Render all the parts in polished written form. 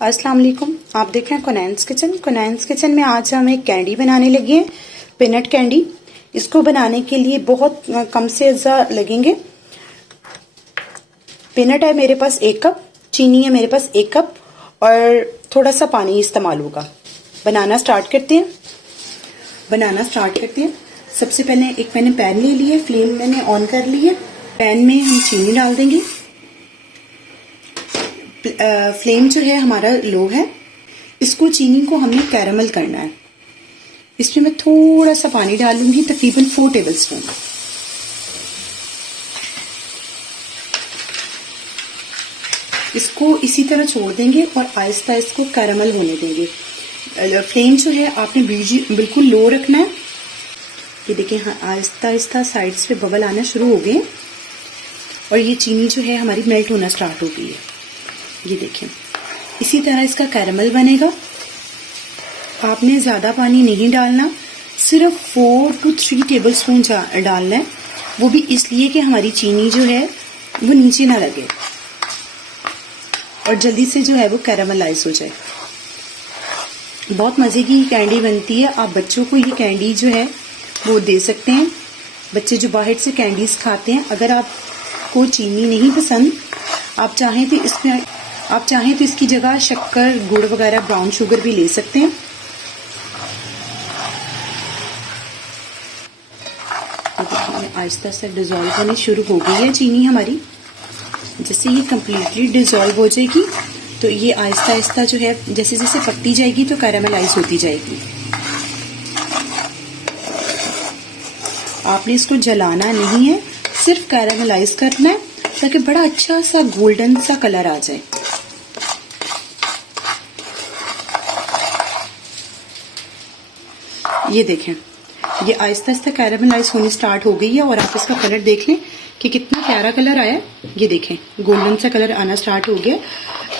अस्सलाम वालेकुम। आप देख रहे हैं कोनैन्स किचन। कोनैन्स किचन में आज हम एक कैंडी बनाने लगे हैं, पीनट कैंडी। इसको बनाने के लिए बहुत कम से अज्जा लगेंगे। पीनट है मेरे पास 1 कप, चीनी है मेरे पास 1 कप और थोड़ा सा पानी इस्तेमाल होगा। बनाना स्टार्ट करते हैं। सबसे पहले एक मैंने पैन ले लिया, फ्लेम मैंने ऑन कर ली है। पैन में हम चीनी डाल देंगे। फ्लेम जो है हमारा लो है। इसको चीनी को हमने कैरामल करना है। इसमें मैं थोड़ा सा पानी डालूंगी, तकरीबन 4 टेबलस्पून। इसको इसी तरह छोड़ देंगे और आहिस्ता इसको कैरामल होने देंगे। फ्लेम जो है आपने बिल्कुल लो रखना है। ये देखिए, हाँ, आहिस्ता आहिस्ता साइड्स पे बबल आना शुरू हो गए और ये चीनी जो है हमारी मेल्ट होना स्टार्ट हो गई है। ये देखें, इसी तरह इसका कैरामल बनेगा। आपने ज़्यादा पानी नहीं डालना, सिर्फ 4 to 3 टेबलस्पून डालना है। वो भी इसलिए कि हमारी चीनी जो है वो नीचे ना लगे और जल्दी से जो है वो कैरामलाइज हो जाए। बहुत मज़े की कैंडी बनती है। आप बच्चों को ये कैंडी जो है वो दे सकते हैं। बच्चे जो बाहर से कैंडीज खाते हैं, अगर आपको चीनी नहीं पसंद, आप चाहें तो इसकी जगह शक्कर, गुड़ वगैरह, ब्राउन शुगर भी ले सकते हैं। आहिस्ता से डिजोल्व होनी शुरू हो गई है चीनी हमारी। जैसे ये कंप्लीटली डिजोल्व हो जाएगी तो ये आहिस्ता आहिस्ता जो है जैसे जैसे पकती जाएगी तो कैरामलाइज होती जाएगी। आपने इसको जलाना नहीं है, सिर्फ कैरामलाइज करना है ताकि बड़ा अच्छा सा गोल्डन सा कलर आ जाए। ये देखें, ये आहिस्ता आहिस्ता कैरामलाइज होनी स्टार्ट हो गई है और आप इसका कलर देख लें कि कितना प्यारा कलर आया। ये देखें, गोल्डन सा कलर आना स्टार्ट हो गया।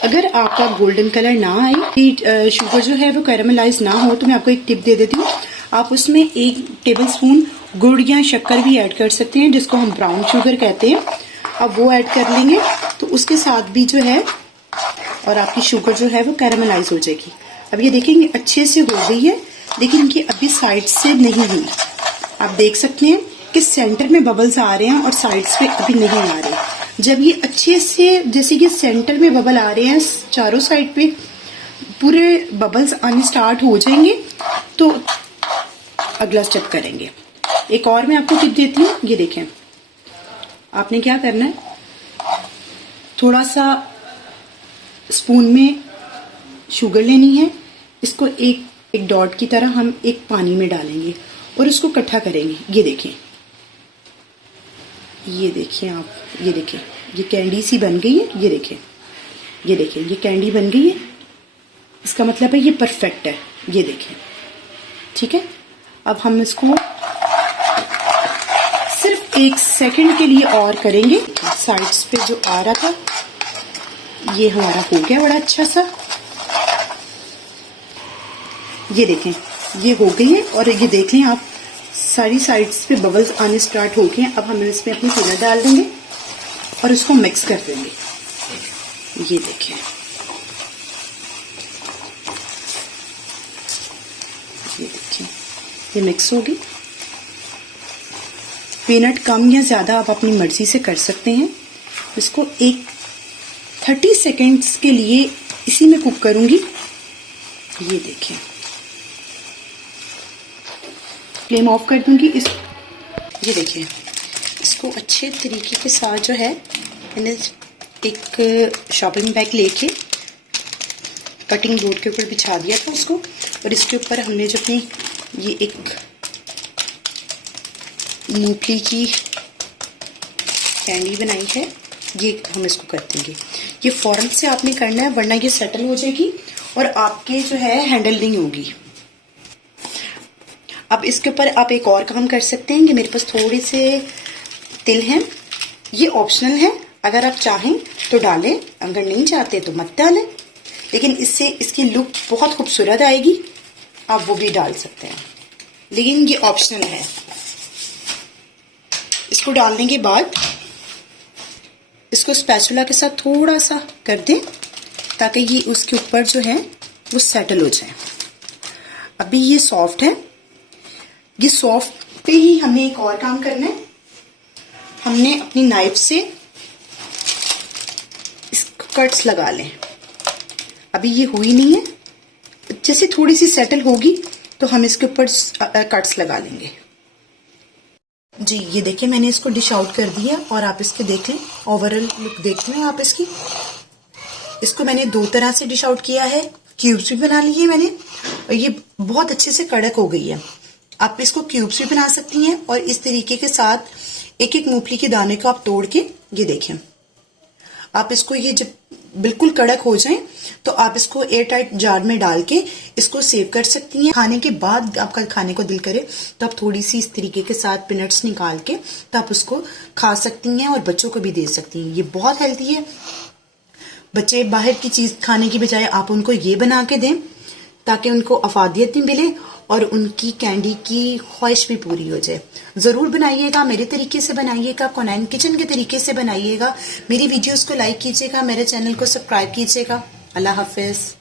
अगर आपका गोल्डन कलर ना आए, शुगर जो है वो कैरामलाइज ना हो, तो मैं आपको एक टिप दे देती हूँ। आप उसमें 1 टेबलस्पून गुड़ या शक्कर भी ऐड कर सकते हैं, जिसको हम ब्राउन शुगर कहते हैं। अब वो ऐड कर लेंगे तो उसके साथ भी जो है और आपकी शुगर जो है वो कैरामलाइज हो जाएगी। अब ये देखेंगे अच्छे से हो गई है, लेकिन इनकी अभी साइड से नहीं हुई। आप देख सकते हैं कि सेंटर में बबल्स आ रहे हैं और साइड्स पे अभी नहीं आ रहे। जब ये अच्छे से, जैसे कि सेंटर में बबल आ रहे हैं, चारों साइड पे पूरे बबल्स आने स्टार्ट हो जाएंगे तो अगला स्टेप करेंगे। एक और मैं आपको टिप देती हूँ। ये देखें, आपने क्या करना है, थोड़ा सा स्पून में शुगर लेनी है। इसको एक डॉट की तरह हम एक पानी में डालेंगे और उसको इकट्ठा करेंगे। ये देखें, आप ये देखें, ये कैंडी सी बन गई है। ये देखें, ये कैंडी बन गई है। इसका मतलब है ये परफेक्ट है। ये देखें, ठीक है। अब हम इसको सिर्फ 1 सेकंड के लिए और करेंगे। साइड्स पे जो आ रहा था ये हमारा हो गया बड़ा अच्छा सा। ये देखें, ये हो गई है और ये देख लें आप, सारी साइड्स पे बबल्स आने स्टार्ट हो गए हैं। अब हम इसमें अपनी पीनट डाल देंगे और इसको मिक्स कर देंगे। ये देखें, ये मिक्स हो गई। पीनट कम या ज़्यादा आप अपनी मर्जी से कर सकते हैं। इसको 30 सेकेंड्स के लिए इसी में कुक करूंगी। ये देखें, फ्लेम ऑफ कर दूंगी। ये देखिए, इसको अच्छे तरीके के साथ जो है मैंने एक शॉपिंग बैग लेके कटिंग बोर्ड के ऊपर बिछा दिया था उसको, और इसके ऊपर हमने जो अपनी ये एक मूंगफली की कैंडी बनाई है, ये हम इसको कर देंगे। ये फौरन से आपने करना है वरना ये सेटल हो जाएगी और आपके जो है हैंडल नहीं होगी। अब इसके ऊपर आप एक और काम कर सकते हैं कि मेरे पास थोड़े से तिल हैं, ये ऑप्शनल है। अगर आप चाहें तो डालें, अगर नहीं चाहते तो मत डालें, लेकिन इससे इसकी लुक बहुत खूबसूरत आएगी। आप वो भी डाल सकते हैं, लेकिन ये ऑप्शनल है। इसको डालने के बाद इसको स्पैचुला के साथ थोड़ा सा कर दें ताकि ये उसके ऊपर जो है वो सेटल हो जाए। अभी ये सॉफ्ट है, ये सॉफ्ट पे ही हमें एक और काम करना है। हमने अपनी नाइफ से इसको कट्स लगा लें। अभी ये हुई नहीं है, जैसे थोड़ी सी सेटल होगी तो हम इसके ऊपर कट्स लगा लेंगे। जी ये देखिए मैंने इसको डिश आउट कर दिया और आप इसके देख लें, ओवरऑल लुक देखते हैं आप इसकी। इसको मैंने दो तरह से डिश आउट किया है, क्यूब्स भी बना लिए मैंने और ये बहुत अच्छे से कड़क हो गई है। आप इसको क्यूब्स भी बना सकती हैं और इस तरीके के साथ एक एक मूंगफली के दाने को आप तोड़ के ये देखें। आप इसको ये जब बिल्कुल कड़क हो जाए तो आप इसको एयर टाइट जार में डाल के इसको सेव कर सकती हैं। खाने के बाद आपका खाने को दिल करे तो आप थोड़ी सी इस तरीके के साथ पीनट्स निकाल के तो आप उसको खा सकती हैं और बच्चों को भी दे सकती हैं। ये बहुत हेल्दी है। बच्चे बाहर की चीज खाने की बजाय आप उनको ये बना के दें ताकि उनको अफादियत भी मिले और उनकी कैंडी की ख्वाहिश भी पूरी हो जाए। जरूर बनाइएगा, मेरे तरीके से बनाइएगा, कोनैन किचन के तरीके से बनाइएगा। मेरी वीडियोस को लाइक कीजिएगा, मेरे चैनल को सब्सक्राइब कीजिएगा। अल्लाह हाफिज।